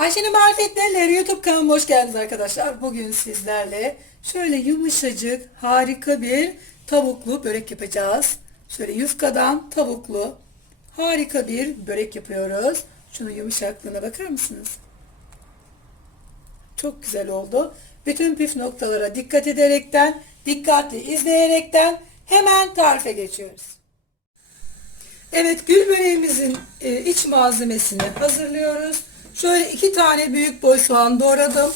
Ayşe'nin Marifetleri YouTube kanalıma hoş geldiniz arkadaşlar. Bugün sizlerle şöyle yumuşacık harika bir tavuklu börek yapacağız. Şöyle yufkadan tavuklu harika bir börek yapıyoruz. Şunun yumuşaklığına bakar mısınız? Çok güzel oldu. Bütün püf noktalara dikkat ederekten, dikkatli izleyerekten hemen tarife geçiyoruz. Evet gül böreğimizin e, iç malzemesini hazırlıyoruz. Şöyle iki tane büyük boy soğan doğradım.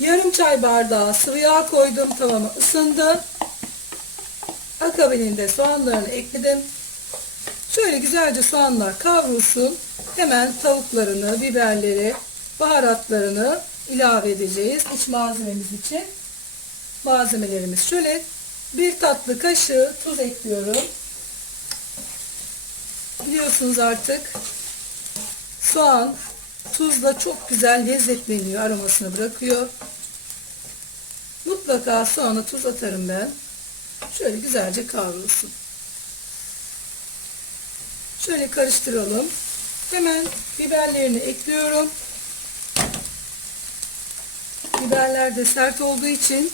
Yarım çay bardağı sıvı yağ koydum. Tavama ısındı. Akabininde soğanlarını ekledim. Şöyle güzelce soğanlar kavrulsun. Hemen tavuklarını, biberleri, baharatlarını ilave edeceğiz. İç malzememiz için. Malzemelerimiz şöyle bir tatlı kaşığı tuz ekliyorum. Biliyorsunuz artık soğan tuzla çok güzel lezzetleniyor. Aromasını bırakıyor. Mutlaka soğana tuz atarım ben. Şöyle güzelce kavrulsun. Şöyle karıştıralım. Hemen biberlerini ekliyorum. Biberler de sert olduğu için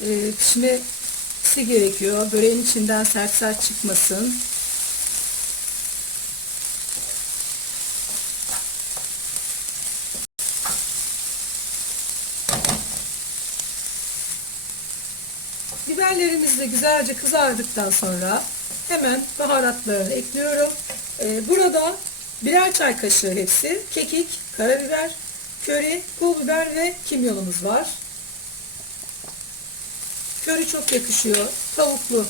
e, pişmesi gerekiyor. Böreğin içinden sert sert çıkmasın. Biberlerimiz de güzelce kızardıktan sonra hemen baharatlarını ekliyorum. Ee, burada birer çay kaşığı hepsi kekik, karabiber, köri, pul biber ve kimyonumuz var. Köri çok yakışıyor. Tavuklu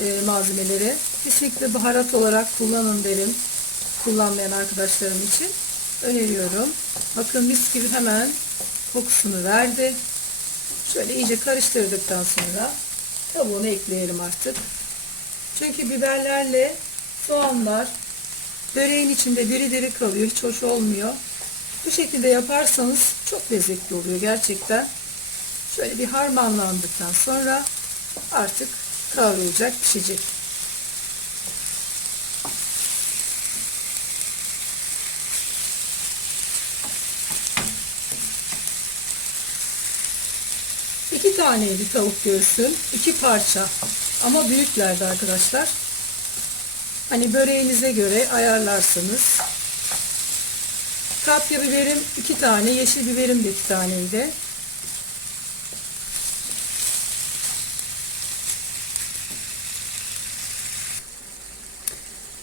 e, malzemeleri. Kesinlikle baharat olarak kullanın derim. Kullanmayan arkadaşlarım için öneriyorum. Bakın mis gibi hemen kokusunu verdi. Şöyle iyice karıştırdıktan sonra tavuğunu ekleyelim artık. Çünkü biberlerle soğanlar böreğin içinde diri diri kalıyor. Hiç hoş olmuyor. Bu şekilde yaparsanız çok lezzetli oluyor gerçekten. Şöyle bir harmanlandıktan sonra artık kavrulacak, pişecek. İki taneydi tavuk göğsüm. iki parça. Ama büyüklerdi arkadaşlar. Hani böreğinize göre ayarlarsınız. Kapya biberim iki tane. Yeşil biberim de iki taneydi.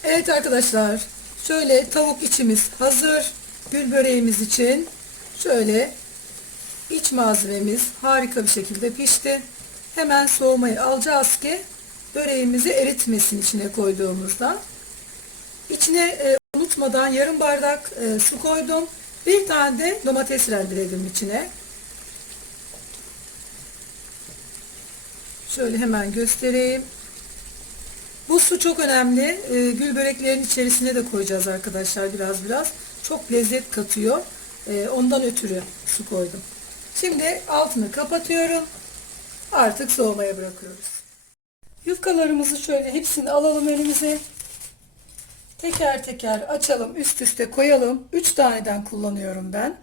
Evet arkadaşlar. Şöyle tavuk içimiz hazır. Gül böreğimiz için şöyle İç malzememiz harika bir şekilde pişti. Hemen soğumayı alacağız ki böreğimizi eritmesin içine koyduğumuzda. İçine e, unutmadan yarım bardak e, su koydum. Bir tane de domates rendeledim içine. Şöyle hemen göstereyim. Bu su çok önemli. E, gül böreklerin içerisine de koyacağız arkadaşlar biraz biraz. Çok lezzet katıyor. E, ondan ötürü su koydum. Şimdi altını kapatıyorum. Artık soğumaya bırakıyoruz. Yufkalarımızı şöyle hepsini alalım elimize. Teker teker açalım, üst üste koyalım. 3 taneden kullanıyorum ben.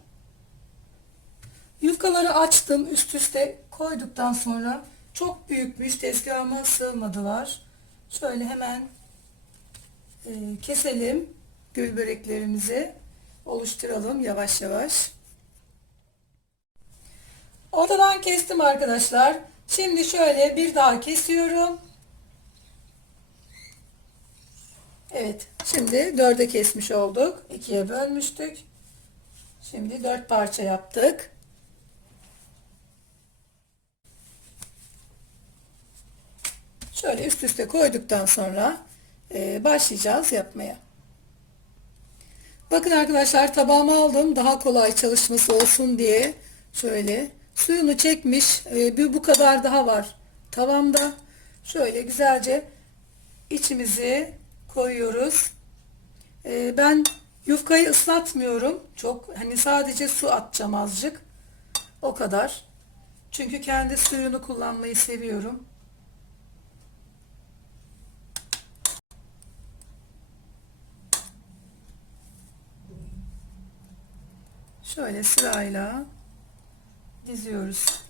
Yufkaları açtım, üst üste koyduktan sonra çok büyükmüş, tezgahıma sığmadılar. Şöyle hemen e, keselim gül böreklerimizi. Oluşturalım yavaş yavaş. Ortadan kestim arkadaşlar. Şimdi şöyle bir daha kesiyorum. Evet. Şimdi dörde kesmiş olduk. ikiye bölmüştük. Şimdi dört parça yaptık. Şöyle üst üste koyduktan sonra e, başlayacağız yapmaya. Bakın arkadaşlar tabağıma aldım. Daha kolay çalışması olsun diye şöyle suyunu çekmiş. E, bir bu kadar daha var tavamda. Şöyle güzelce içimizi koyuyoruz. E, ben yufkayı ıslatmıyorum. Çok hani sadece su atacağım azıcık. O kadar. Çünkü kendi suyunu kullanmayı seviyorum. şöyle sırayla diziyoruz.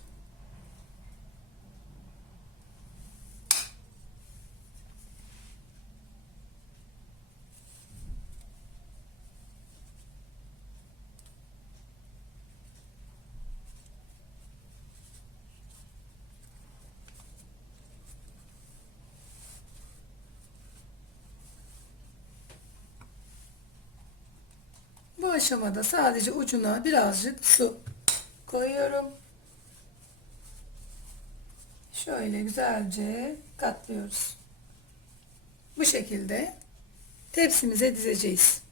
Bu aşamada sadece ucuna birazcık su koyuyorum. Şöyle güzelce katlıyoruz. Bu şekilde tepsimize dizeceğiz.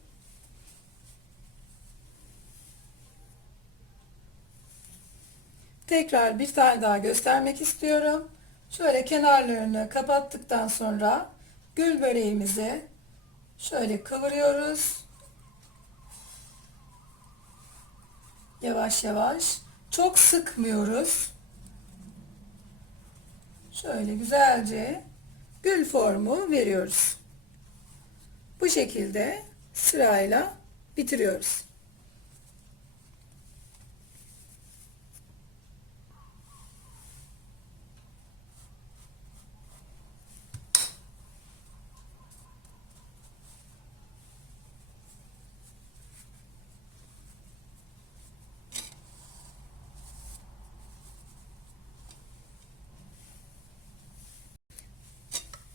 Tekrar bir tane daha göstermek istiyorum. Şöyle kenarlarını kapattıktan sonra gül böreğimizi şöyle kıvırıyoruz. Yavaş yavaş. Çok sıkmıyoruz. Şöyle güzelce gül formu veriyoruz. Bu şekilde sırayla bitiriyoruz.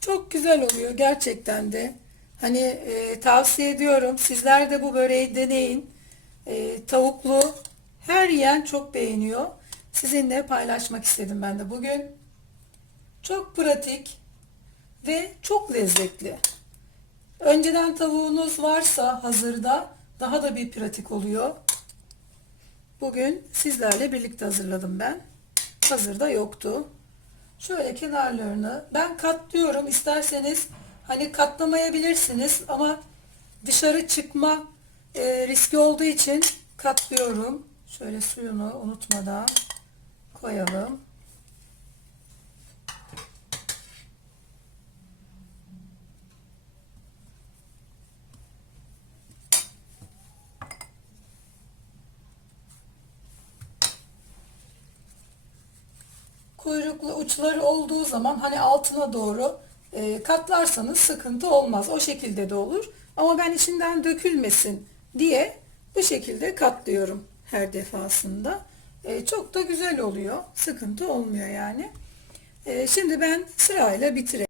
Çok güzel oluyor gerçekten de. Hani e, tavsiye ediyorum. Sizler de bu böreği deneyin. E, tavuklu her yiyen çok beğeniyor. Sizinle paylaşmak istedim ben de bugün. Çok pratik ve çok lezzetli. Önceden tavuğunuz varsa hazırda daha da bir pratik oluyor. Bugün sizlerle birlikte hazırladım ben. Hazırda yoktu. Şöyle kenarlarını ben katlıyorum. İsterseniz hani katlamayabilirsiniz ama dışarı çıkma e, riski olduğu için katlıyorum. Şöyle suyunu unutmadan koyalım. Kuyruklu uçları olduğu zaman hani altına doğru e, katlarsanız sıkıntı olmaz. O şekilde de olur. Ama ben içinden dökülmesin diye bu şekilde katlıyorum her defasında. E, çok da güzel oluyor. Sıkıntı olmuyor yani. E, şimdi ben sırayla bitireyim.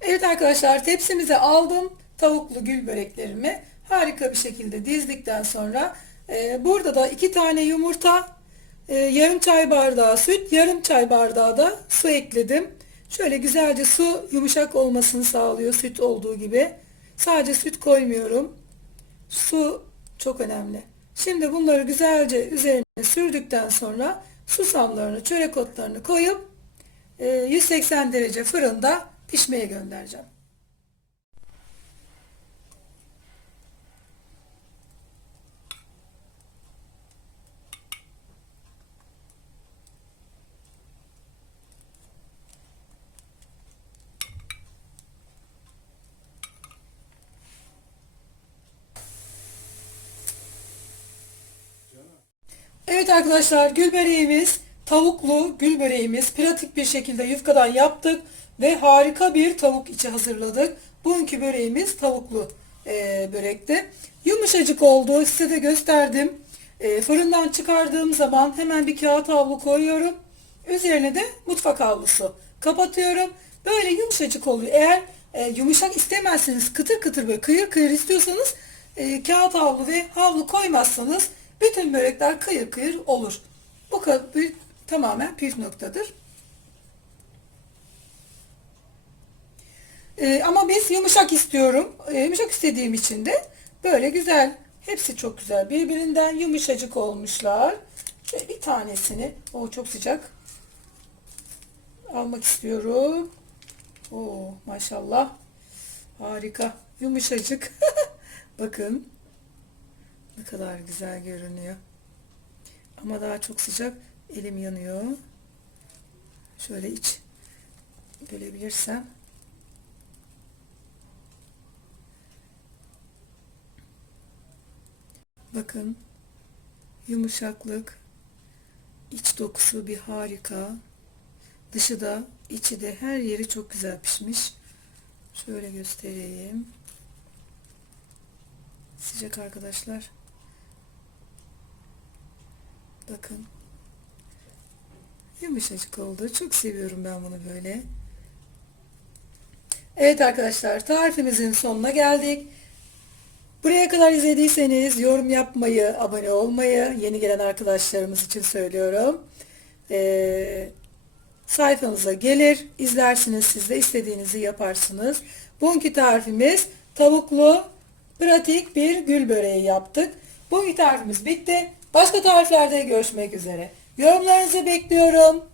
Evet arkadaşlar tepsimize aldım tavuklu gül böreklerimi. Harika bir şekilde dizdikten sonra ee, burada da iki tane yumurta, e, yarım çay bardağı süt, yarım çay bardağı da su ekledim. Şöyle güzelce su yumuşak olmasını sağlıyor süt olduğu gibi. Sadece süt koymuyorum. Su çok önemli. Şimdi bunları güzelce üzerine sürdükten sonra susamlarını, çörek otlarını koyup 180 e, derece fırında pişmeye göndereceğim. Evet arkadaşlar gül böreğimiz tavuklu gül böreğimiz pratik bir şekilde yufkadan yaptık ve harika bir tavuk içi hazırladık. Bugünkü böreğimiz tavuklu e, börekti. Yumuşacık oldu size de gösterdim. E, fırından çıkardığım zaman hemen bir kağıt havlu koyuyorum. Üzerine de mutfak havlusu kapatıyorum. Böyle yumuşacık oluyor. Eğer e, yumuşak istemezseniz kıtır kıtır böyle kıyır kıyır istiyorsanız e, kağıt havlu ve havlu koymazsanız bütün börekler kıyır kıyır olur. Bu bir, tamamen püf noktadır. Ee, ama biz yumuşak istiyorum. Ee, yumuşak istediğim için de böyle güzel. Hepsi çok güzel. Birbirinden yumuşacık olmuşlar. Şöyle bir tanesini, o çok sıcak. Almak istiyorum. Oo maşallah. Harika. Yumuşacık. Bakın. Ne kadar güzel görünüyor. Ama daha çok sıcak. Elim yanıyor. Şöyle iç görebilirsem. Bakın yumuşaklık, iç dokusu bir harika. Dışı da içi de her yeri çok güzel pişmiş. Şöyle göstereyim. Sıcak arkadaşlar. Bakın. Yumuşacık oldu. Çok seviyorum ben bunu böyle. Evet arkadaşlar tarifimizin sonuna geldik. Buraya kadar izlediyseniz yorum yapmayı, abone olmayı, yeni gelen arkadaşlarımız için söylüyorum. Ee, sayfanıza gelir, izlersiniz siz de istediğinizi yaparsınız. Bugünkü tarifimiz tavuklu pratik bir gül böreği yaptık. Bugünkü tarifimiz bitti. Başka tariflerde görüşmek üzere. Yorumlarınızı bekliyorum.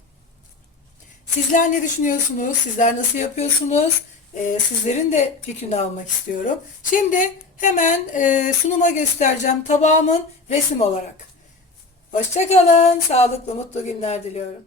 Sizler ne düşünüyorsunuz? Sizler nasıl yapıyorsunuz? Ee, sizlerin de fikrini almak istiyorum. Şimdi hemen e, sunuma göstereceğim tabağımın resim olarak. Hoşçakalın. Sağlıklı, mutlu günler diliyorum.